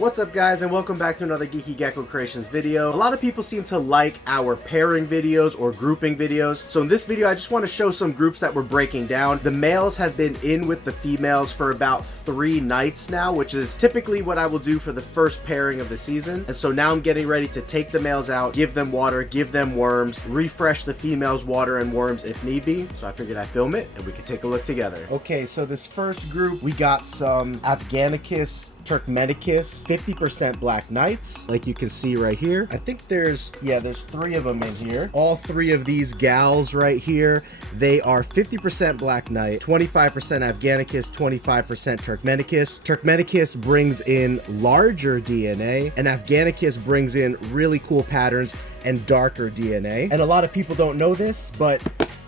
What's up guys, and welcome back to another Geeky Gecko Creations video. A lot of people seem to like our pairing videos or grouping videos. So in this video, I just want to show some groups that we're breaking down. The males have been in with the females for about 3 nights now, which is typically what I will do for the first pairing of the season. And so now I'm getting ready to take the males out, give them water, give them worms, refresh the females water and worms if need be. So I figured I'd film it and we could take a look together. Okay, so this first group, we got some Afghanicus Turkus, 50% Black Knights, like you can see right here. I think there's 3 of them in here. All 3 of these gals right here, they are 50% Black Knight, 25% Afghanicus, 25% Turkus. Turkus brings in larger DNA, and Afghanicus brings in really cool patterns and darker DNA. And a lot of people don't know this, but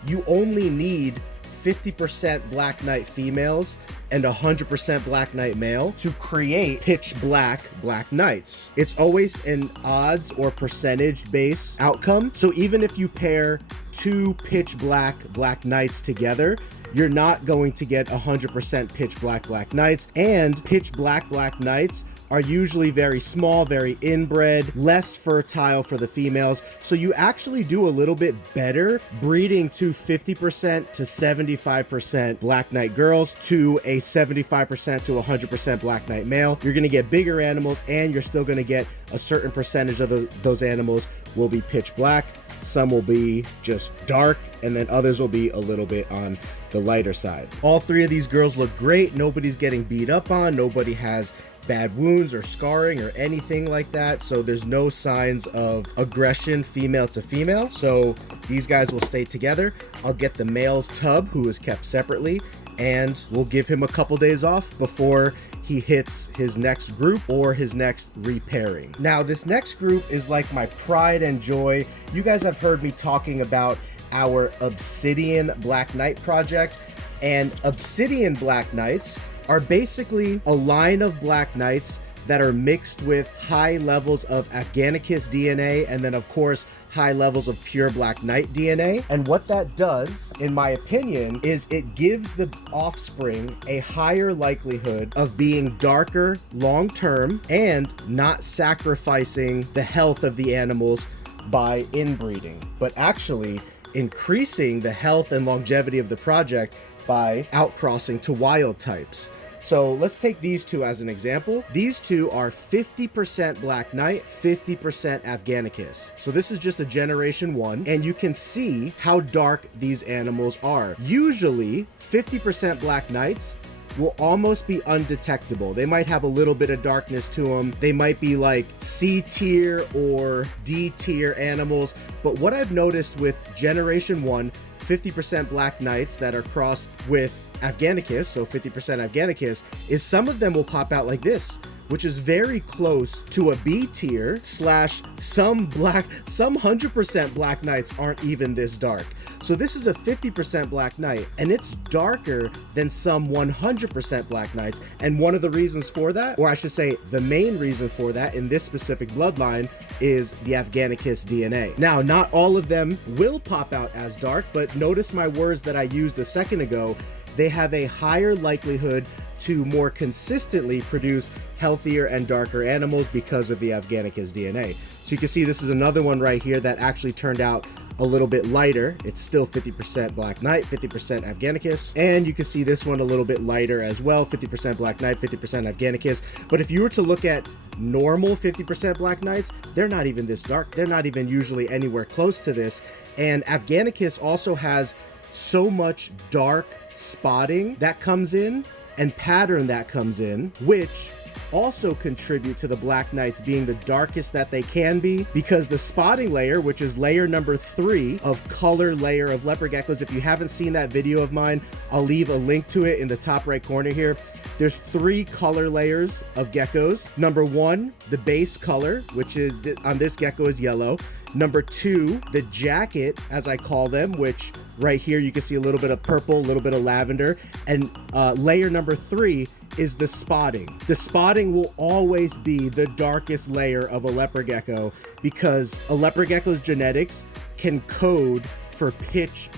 you only need 50% Black Knight females and 100% Black Knight male to create pitch black Black Knights. It's always an odds or percentage base outcome. So even if you pair 2 pitch black Black Knights together, you're not going to get 100% pitch black Black Knights, and pitch black Black Knights are usually very small, very inbred, less fertile for the females. So you actually do a little bit better breeding to 50% to 75% Black Knight girls to a 75% to 100% Black Knight male. You're gonna get bigger animals, and you're still gonna get a certain percentage of those animals will be pitch black. Some will be just dark, and then others will be a little bit on the lighter side. All 3 of these girls look great. Nobody's getting beat up on. Nobody has bad wounds or scarring or anything like that, so there's no signs of aggression female to female. So these guys will stay together. I'll get the male's tub, who is kept separately, and we'll give him a couple days off before he hits his next group or his next repairing. Now this next group is like my pride and joy. You guys have heard me talking about our Obsidian Black Knight project, and Obsidian Black Knights are basically a line of Black Knights that are mixed with high levels of Afghanicus DNA, and then of course high levels of pure Black Knight DNA. And what that does, in my opinion, is it gives the offspring a higher likelihood of being darker long-term and not sacrificing the health of the animals by inbreeding, but actually increasing the health and longevity of the project by outcrossing to wild types. So let's take these 2 as an example. These 2 are 50% Black Knight, 50% Afghanicus. So this is just a generation 1, and you can see how dark these animals are. Usually 50% Black Knights will almost be undetectable. They might have a little bit of darkness to them. They might be like C tier or D tier animals. But what I've noticed with generation 1, 50% Black Knights that are crossed with Afghanicus, so 50% Afghanicus, is some of them will pop out like this, which is very close to a B tier slash some 100% Black Knights aren't even this dark. So this is a 50% Black Knight, and it's darker than some 100% Black Knights. And one of the reasons for that, or I should say the main reason for that in this specific bloodline, is the Afghanicus DNA. Now, not all of them will pop out as dark, but notice my words that I used a second ago. They have a higher likelihood to more consistently produce healthier and darker animals because of the Afghanicus DNA. So you can see this is another one right here that actually turned out a little bit lighter. It's still 50% Black Knight, 50% Afghanicus. And you can see this one a little bit lighter as well, 50% Black Knight, 50% Afghanicus. But if you were to look at normal 50% Black Knights, they're not even this dark. They're not even usually anywhere close to this. And Afghanicus also has so much dark spotting that comes in and pattern that comes in, which also contribute to the Black Knights being the darkest that they can be, because the spotting layer, which is layer number 3 of color layer of leopard geckos, if you haven't seen that video of mine, I'll leave a link to it in the top right corner here. There's 3 color layers of geckos. Number 1, the base color, which is on this gecko is yellow. Number 2, the jacket, as I call them, which right here you can see a little bit of purple, a little bit of lavender. And layer number 3 is the spotting. The spotting will always be the darkest layer of a leopard gecko, because a leopard gecko's genetics can code for pitch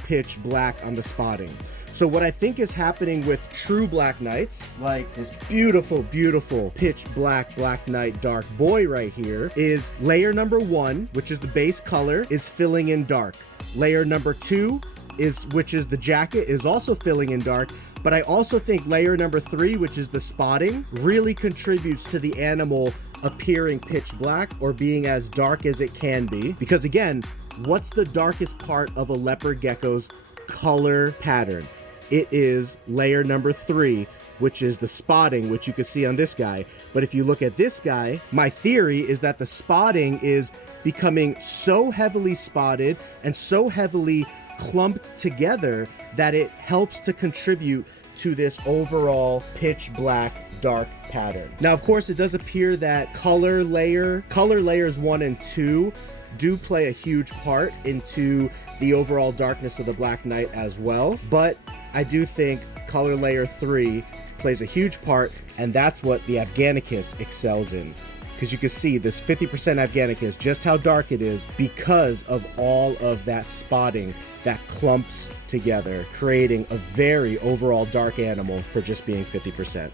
black on the spotting. So So what I think is happening with true Black Knights, like this beautiful, beautiful pitch black Black Knight dark boy right here, is layer number 1, which is the base color, is filling in dark. Layer number 2 which is the jacket, is also filling in dark. But I also think layer number 3, which is the spotting, really contributes to the animal appearing pitch black or being as dark as it can be. Because again, what's the darkest part of a leopard gecko's color pattern? It is layer number 3, which is the spotting, which you can see on this guy. But if you look at this guy, my theory is that the spotting is becoming so heavily spotted and so heavily clumped together that it helps to contribute to this overall pitch black dark pattern. Now, of course, it does appear that color layers 1 and 2 do play a huge part into the overall darkness of the Black Knight as well, but I do think color layer 3 plays a huge part, and that's what the Afghanicus excels in. Because you can see this 50% Afghanicus, just how dark it is because of all of that spotting that clumps together, creating a very overall dark animal for just being 50%.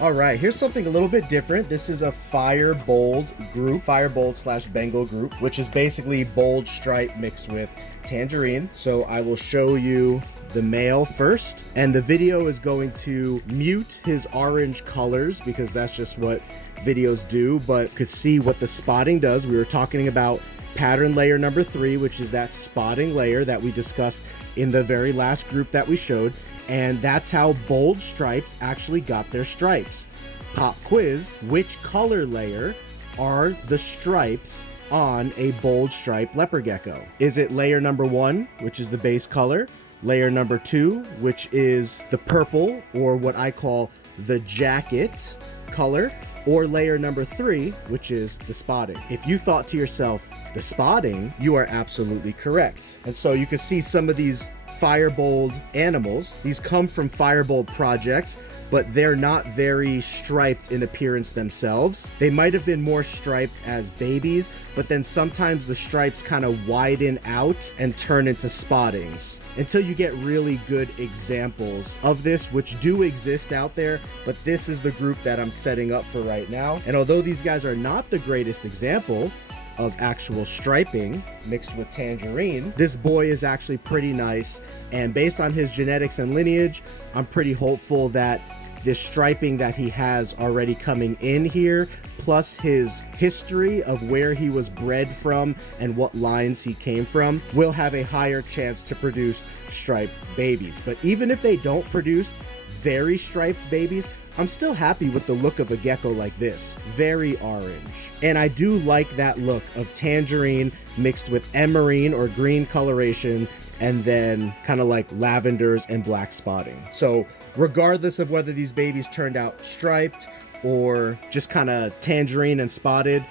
All right, here's something a little bit different. This is a Firebold group, Firebold / Bengal group, which is basically bold stripe mixed with Tangerine. So I will show you the male first, and the video is going to mute his orange colors because that's just what videos do, but you could see what the spotting does. We were talking about pattern layer number 3, which is that spotting layer that we discussed in the very last group that we showed, and that's how bold stripes actually got their stripes. Pop quiz: which color layer are the stripes on a bold stripe leopard gecko? Is it layer number 1, which is the base color, layer number 2, which is the purple, or what I call the jacket color, or layer number 3, which is the spotting? If you thought to yourself, the spotting, you are absolutely correct. And so you can see some of these Firebold animals. These come from Firebold projects, but they're not very striped in appearance themselves. They might have been more striped as babies, but then sometimes the stripes kind of widen out and turn into spottings until you get really good examples of this, which do exist out there, but this is the group that I'm setting up for right now. And although these guys are not the greatest example of actual striping mixed with Tangerine, this boy is actually pretty nice, and based on his genetics and lineage, I'm pretty hopeful that this striping that he has already coming in here, plus his history of where he was bred from and what lines he came from, will have a higher chance to produce striped babies. But even if they don't produce very striped babies, I'm still happy with the look of a gecko like this. Very orange. And I do like that look of Tangerine mixed with emerine or green coloration, and then kind of like lavenders and black spotting. So regardless of whether these babies turned out striped or just kind of Tangerine and spotted,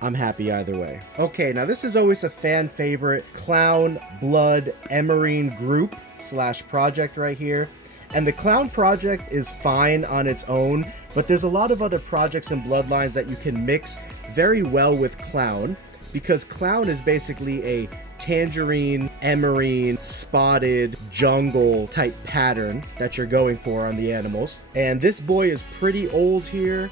I'm happy either way. Okay, now this is always a fan favorite Clown Blood Emerine group / project right here. And the Clown project is fine on its own, but there's a lot of other projects and bloodlines that you can mix very well with Clown, because Clown is basically a Tangerine, emerine, spotted, jungle type pattern that you're going for on the animals. And this boy is pretty old here,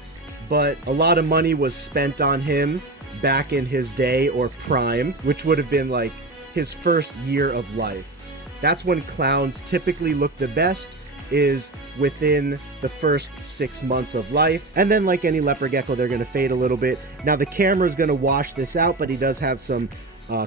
but a lot of money was spent on him back in his day or prime, which would have been like his first year of life. That's when clowns typically look the best, is within the first 6 months of life. And then like any leopard gecko, they're going to fade a little bit. Now the camera is going to wash this out, but he does have some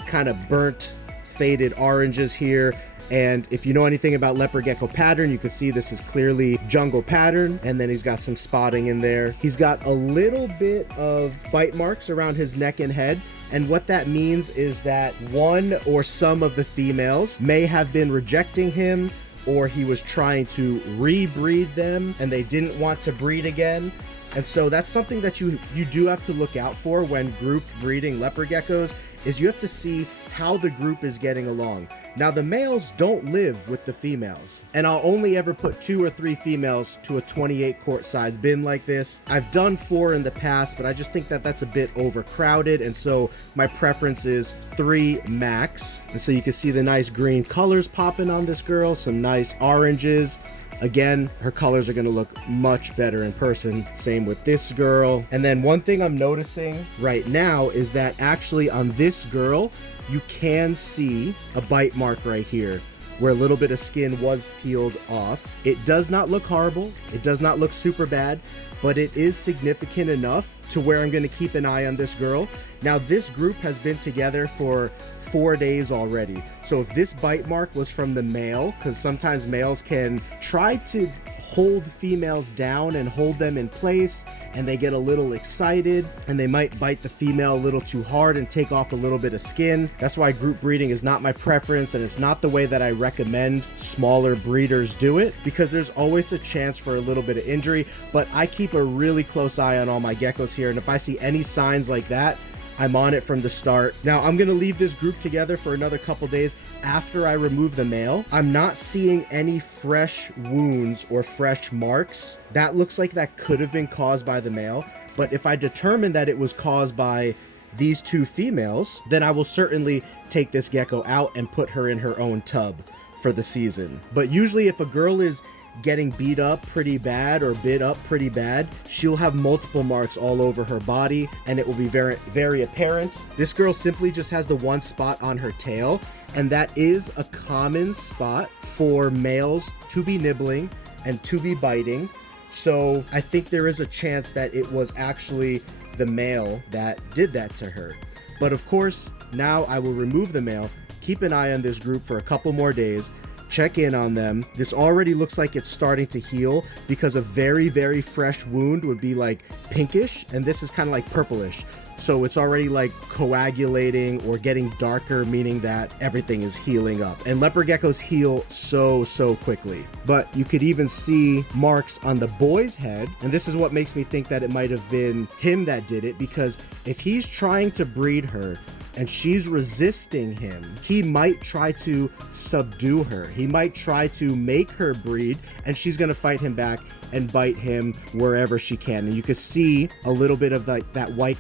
kind of burnt, faded oranges here. And if you know anything about leopard gecko pattern, you can see this is clearly jungle pattern, and then he's got some spotting in there. He's got a little bit of bite marks around his neck and head, and what that means is that one or some of the females may have been rejecting him, or he was trying to rebreed them and they didn't want to breed again. And so that's something that you do have to look out for when group breeding leopard geckos, is you have to see how the group is getting along. Now, the males don't live with the females, and I'll only ever put 2 or 3 females to a 28 quart size bin like this. I've done 4 in the past, but I just think that that's a bit overcrowded, and so my preference is 3 max. And so you can see the nice green colors popping on this girl, some nice oranges. Again, her colors are going to look much better in person. Same with this girl. And then one thing I'm noticing right now is that actually on this girl, you can see a bite mark right here where a little bit of skin was peeled off. It does not look horrible. It does not look super bad, but it is significant enough to where I'm going to keep an eye on this girl. Now, this group has been together for 4 days already. So if this bite mark was from the male, because sometimes males can try to hold females down and hold them in place, and they get a little excited and they might bite the female a little too hard and take off a little bit of skin. That's why group breeding is not my preference, and it's not the way that I recommend smaller breeders do it, because there's always a chance for a little bit of injury. But I keep a really close eye on all my geckos here, and if I see any signs like that, I'm on it from the start. Now, I'm gonna leave this group together for another couple days after I remove the male. I'm not seeing any fresh wounds or fresh marks. That looks like that could have been caused by the male, but if I determine that it was caused by these 2 females, then I will certainly take this gecko out and put her in her own tub for the season. But usually if a girl is getting beat up pretty bad or bit up pretty bad, she'll have multiple marks all over her body, and it will be very, very apparent. This girl simply just has the one spot on her tail, and that is a common spot for males to be nibbling and to be biting. So I think there is a chance that it was actually the male that did that to her. But of course, now I will remove the male, keep an eye on this group for a couple more days, check in on them. This already looks like it's starting to heal, because a very, very fresh wound would be like pinkish, and this is kind of like purplish. So it's already like coagulating or getting darker, meaning that everything is healing up. And leopard geckos heal so quickly. But you could even see marks on the boy's head, and this is what makes me think that it might have been him that did it, because if he's trying to breed her and she's resisting him, he might try to subdue her. He might try to make her breed, and she's gonna fight him back and bite him wherever she can. And you can see a little bit of like that white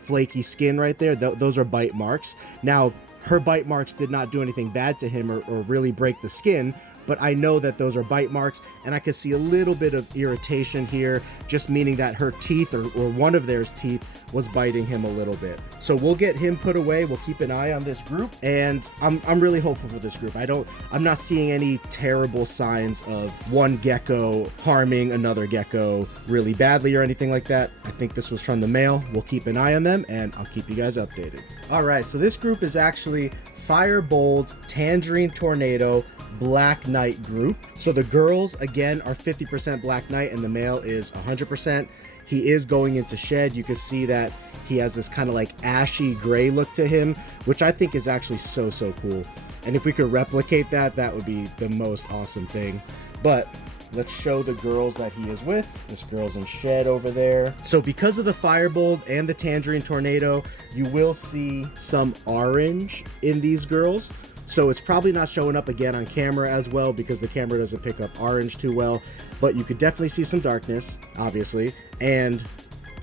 flaky skin right there. Those are bite marks. Now, her bite marks did not do anything bad to him or really break the skin, but I know that those are bite marks, and I can see a little bit of irritation here, just meaning that her teeth or one of their teeth was biting him a little bit. So we'll get him put away. We'll keep an eye on this group, and I'm really hopeful for this group. I'm not seeing any terrible signs of one gecko harming another gecko really badly or anything like that. I think this was from the male. We'll keep an eye on them, and I'll keep you guys updated. All right, so this group is actually Firebold, Tangerine Tornado, Black Knight group. So the girls again are 50% Black Knight, and the male is 100%. He is going into shed. You can see that he has this kind of like ashy gray look to him, which I think is actually so cool. And if we could replicate that, that would be the most awesome thing. But let's show the girls that he is with. This girl's in shed over there. So because of the Firebold and the Tangerine Tornado, you will see some orange in these girls. So it's probably not showing up again on camera as well, because the camera doesn't pick up orange too well, but you could definitely see some darkness, obviously. And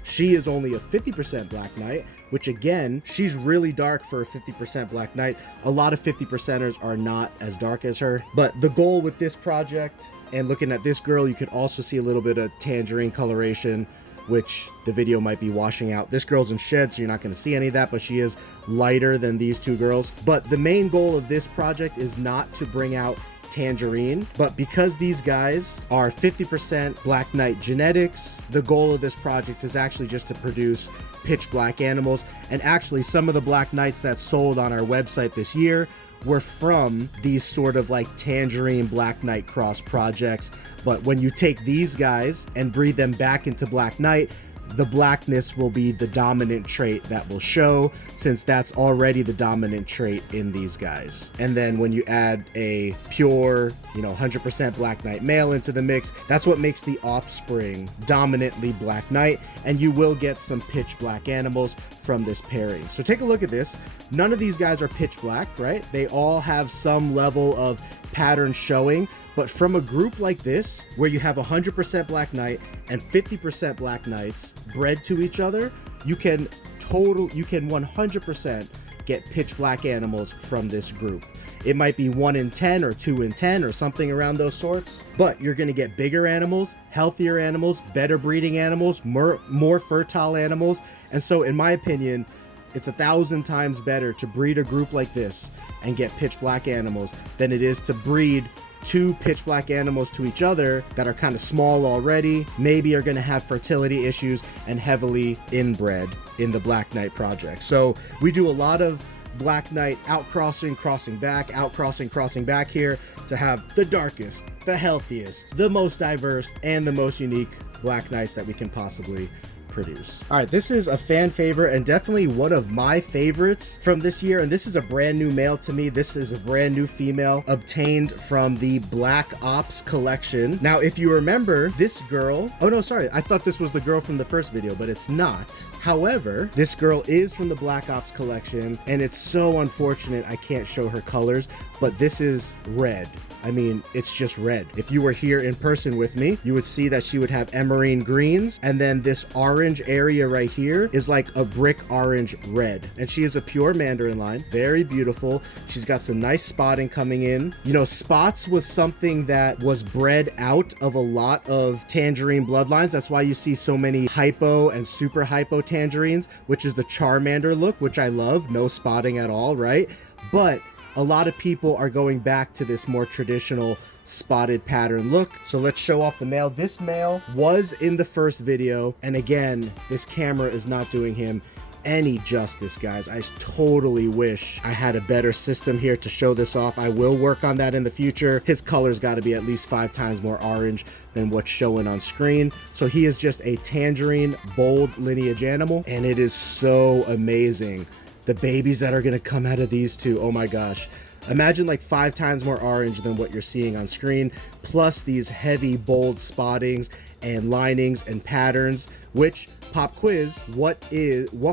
she is only a 50% Black Knight, which again, she's really dark for a 50% Black Knight. A lot of 50%ers are not as dark as her. But the goal with this project, and looking at this girl, you could also see a little bit of tangerine coloration, which the video might be washing out. This girl's in shed, so you're not going to see any of that, but she is lighter than these 2 girls. But the main goal of this project is not to bring out Tangerine, but because these guys are 50% Black Knight genetics, the goal of this project is actually just to produce pitch black animals. And actually, some of the Black Knights that sold on our website this year were from these sort of like Tangerine Black Knight cross projects. But when you take these guys and breed them back into Black Knight, the blackness will be the dominant trait that will show, since that's already the dominant trait in these guys. And then when you add a pure, 100% Black Knight male into the mix, that's what makes the offspring dominantly Black Knight, and you will get some pitch black animals from this pairing. So take a look at this. None of these guys are pitch black, right? They all have some level of pattern showing, but from a group like this, where you have 100% Black Knight and 50% Black Knights bred to each other, you can 100% get pitch black animals from this group. It might be 1 in 10 or 2 in 10 or something around those sorts, but you're going to get bigger animals, healthier animals, better breeding animals, more fertile animals. And so in my opinion, it's 1,000 times better to breed a group like this and get pitch black animals than it is to breed 2 pitch black animals to each other that are kind of small already, maybe are going to have fertility issues, and heavily inbred in the Black Knight project. So we do a lot of Black Knight outcrossing, crossing back, outcrossing, crossing back here to have the darkest, the healthiest, the most diverse, and the most unique Black Knights that we can possibly produce. All right, this is a fan favorite and definitely one of my favorites from this year, and this is a brand new male to me. This is a brand new female obtained from the Black Ops collection. Now, if you remember this girl, oh no, sorry, I thought this was the girl from the first video, but it's not. However, this girl is from the Black Ops collection, and it's so unfortunate I can't show her colors, but this is red. I mean, it's just red. If you were here in person with me, you would see that she would have emerine greens, and then this orange area right here is like a brick orange red. And she is a pure Mandarin line, very beautiful. She's got some nice spotting coming in. Spots was something that was bred out of a lot of Tangerine bloodlines. That's why you see so many hypo and super hypo Tangerines, which is the Charmander look, which I love, no spotting at all, right? But a lot of people are going back to this more traditional spotted pattern look. So let's show off the male. This male was in the first video, and again, this camera is not doing him any justice, guys. I totally wish I had a better system here to show this off. I will work on that in the future. His color's got to be at least 5 times more orange than what's showing on screen. So he is just a Tangerine bold lineage animal, and it is so amazing. The babies that are going to come out of these two, oh my gosh. Imagine like 5 times more orange than what you're seeing on screen, plus these heavy, bold spottings and linings and patterns, which, pop quiz, what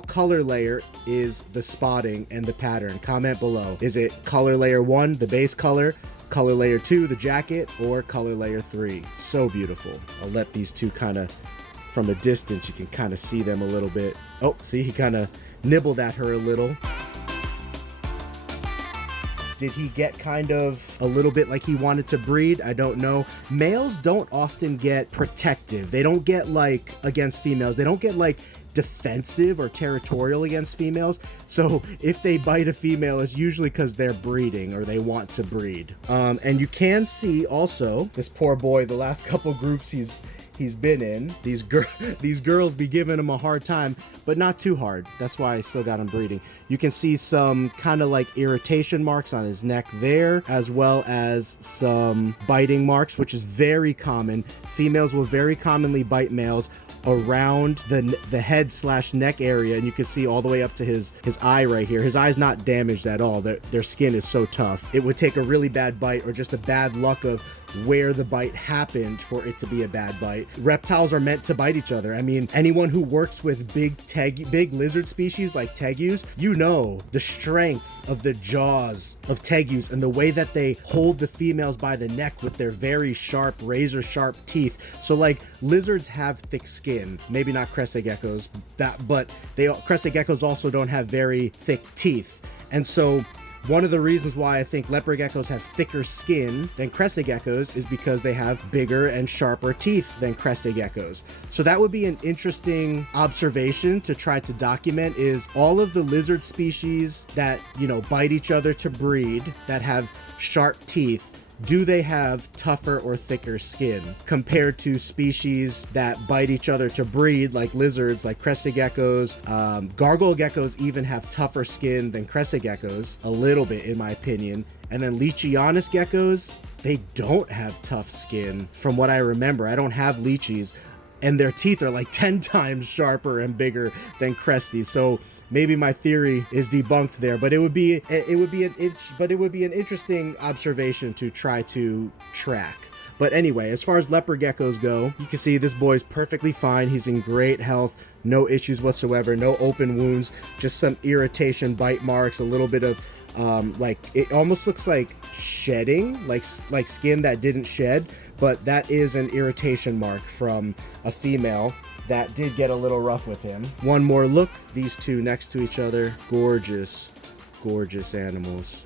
color layer is the spotting and the pattern? Comment below. Is it color layer 1, the base color layer 2, the jacket, or color layer 3? So beautiful. I'll let these two kind of, from a distance, you can kind of see them a little bit. Oh, see, he kind of nibbled at her a little. Did he get kind of a little bit like he wanted to breed? I don't know. Males don't often get protective. They don't get like against females. They don't get like defensive or territorial against females. So if they bite a female, it's usually because they're breeding or they want to breed. And you can see also this poor boy, the last couple groups he's been in, these girls be giving him a hard time, but not too hard. That's why I still got him breeding. You can see some kind of like irritation marks on his neck there, as well as some biting marks, which is very common. Females will very commonly bite males around the head / neck area, and you can see all the way up to his eye right here. His eye's not damaged at all. Their skin is so tough. It would take a really bad bite or just a bad luck of where the bite happened for it to be a bad bite. Reptiles are meant to bite each other. I mean, anyone who works with big lizard species like Tegus, you know the strength of the jaws of Tegus and the way that they hold the females by the neck with their very sharp, razor sharp teeth. So like, lizards have thick skin, maybe not crested geckos, but crested geckos also don't have very thick teeth. And so one of the reasons why I think leopard geckos have thicker skin than crested geckos is because they have bigger and sharper teeth than crested geckos. So that would be an interesting observation to try to document, is all of the lizard species that, bite each other to breed, that have sharp teeth, do they have tougher or thicker skin compared to species that bite each other to breed, like lizards, like crested geckos? Gargoyle geckos even have tougher skin than crested geckos, a little bit in my opinion. And then Leachianus geckos, they don't have tough skin from what I remember. I don't have leechies. and their teeth are like 10 times sharper and bigger than Cresties. So maybe my theory is debunked there, but it would be an interesting observation to try to track. But anyway, as far as leopard geckos go, you can see this boy's perfectly fine. He's in great health, no issues whatsoever, no open wounds, just some irritation, bite marks, a little bit of like, it almost looks like shedding, like skin that didn't shed, but that is an irritation mark from a female that did get a little rough with him. One more look, these two next to each other, gorgeous, gorgeous animals.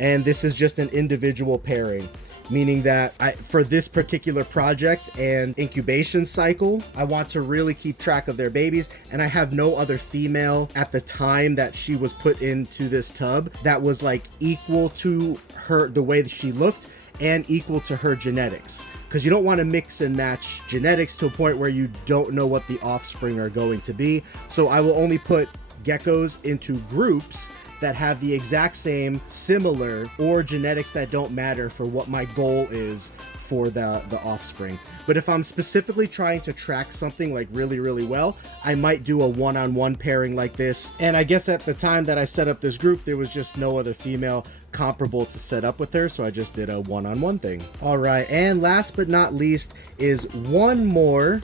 And this is just an individual pairing, meaning that for this particular project and incubation cycle, I want to really keep track of their babies, and I have no other female at the time that she was put into this tub that was like equal to her, the way that she looked, and equal to her genetics. Because you don't want to mix and match genetics to a point where you don't know what the offspring are going to be. So I will only put geckos into groups that have the exact same, similar, or genetics that don't matter for what my goal is for the offspring. But if I'm specifically trying to track something like really, really well, I might do a one-on-one pairing like this. And I guess at the time that I set up this group, there was just no other female comparable to set up with her, so I just did a one-on-one thing. All right, and last but not least is one more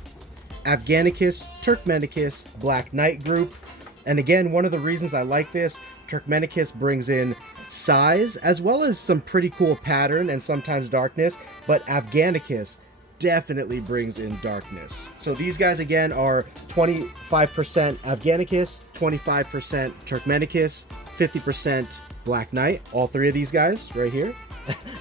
Afghanicus Turkus Black Knight group. And again, one of the reasons I like this, Turkmenicus brings in size as well as some pretty cool pattern and sometimes darkness, but Afghanicus definitely brings in darkness. So these guys again are 25% Afghanicus, 25% Turkmenicus, 50% Black Knight, all three of these guys right here.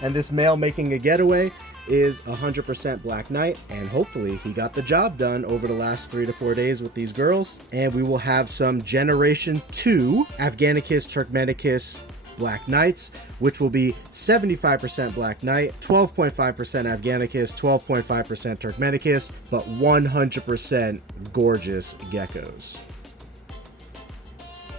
And this male making a getaway is 100% Black Knight, and hopefully he got the job done over the last 3 to 4 days with these girls. And we will have some Generation 2 Afghanicus Turkmenicus Black Knights, which will be 75% Black Knight, 12.5% Afghanicus, 12.5% Turkmenicus, but 100% gorgeous geckos.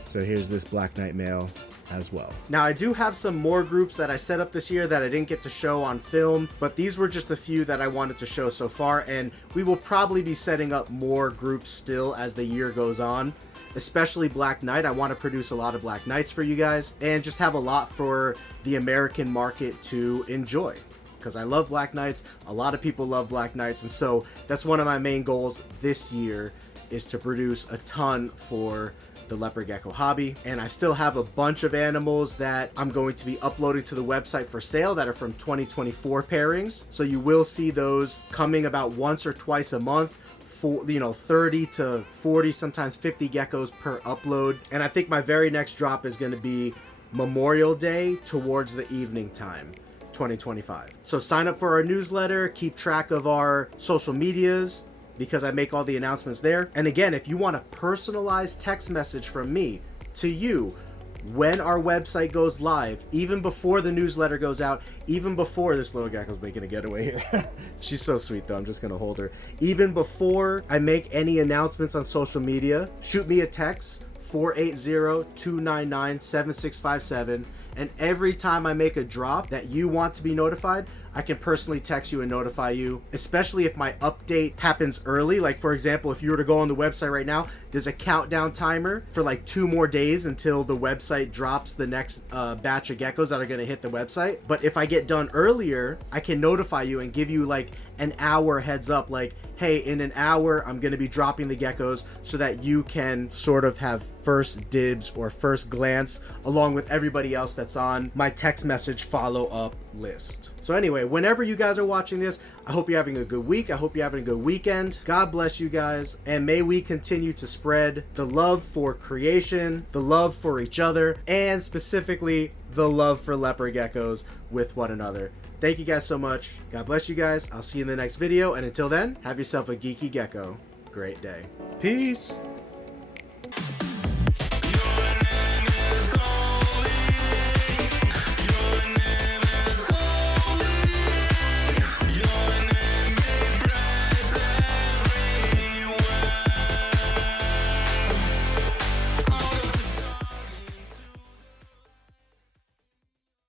So here's this Black Knight male as well. Now I do have some more groups that I set up this year that I didn't get to show on film, but these were just a few that I wanted to show so far, and we will probably be setting up more groups still as the year goes on, especially Black Knight. I want to produce a lot of Black Knights for you guys and just have a lot for the American market to enjoy, because I love Black Knights. A lot of people love Black Knights, and so that's one of my main goals this year, is to produce a ton for the leopard gecko hobby. And I still have a bunch of animals that I'm going to be uploading to the website for sale that are from 2024 pairings, so you will see those coming about once or twice a month, for 30 to 40, sometimes 50 geckos per upload. And I think my very next drop is going to be Memorial Day towards the evening time, 2025. So sign up for our newsletter, keep track of our social medias, because I make all the announcements there. And again, if you want a personalized text message from me to you when our website goes live, even before the newsletter goes out, even before this little gecko's making a getaway here. She's so sweet though, I'm just gonna hold her. Even before I make any announcements on social media, shoot me a text, 480-299-7657. And every time I make a drop that you want to be notified, I can personally text you and notify you, especially if my update happens early. Like for example, if you were to go on the website right now, there's a countdown timer for like 2 more days until the website drops the next batch of geckos that are gonna hit the website. But if I get done earlier, I can notify you and give you like an hour heads up, like, hey, in an hour, I'm gonna be dropping the geckos, so that you can sort of have first dibs or first glance along with everybody else that's on my text message follow-up list. So anyway, whenever you guys are watching this, I hope you're having a good week. I hope you're having a good weekend. God bless you guys, and may we continue to spread the love for creation, the love for each other, and specifically the love for leopard geckos with one another. Thank you guys so much. God bless you guys. I'll see you in the next video, and until then, have yourself a geeky gecko great day. Peace.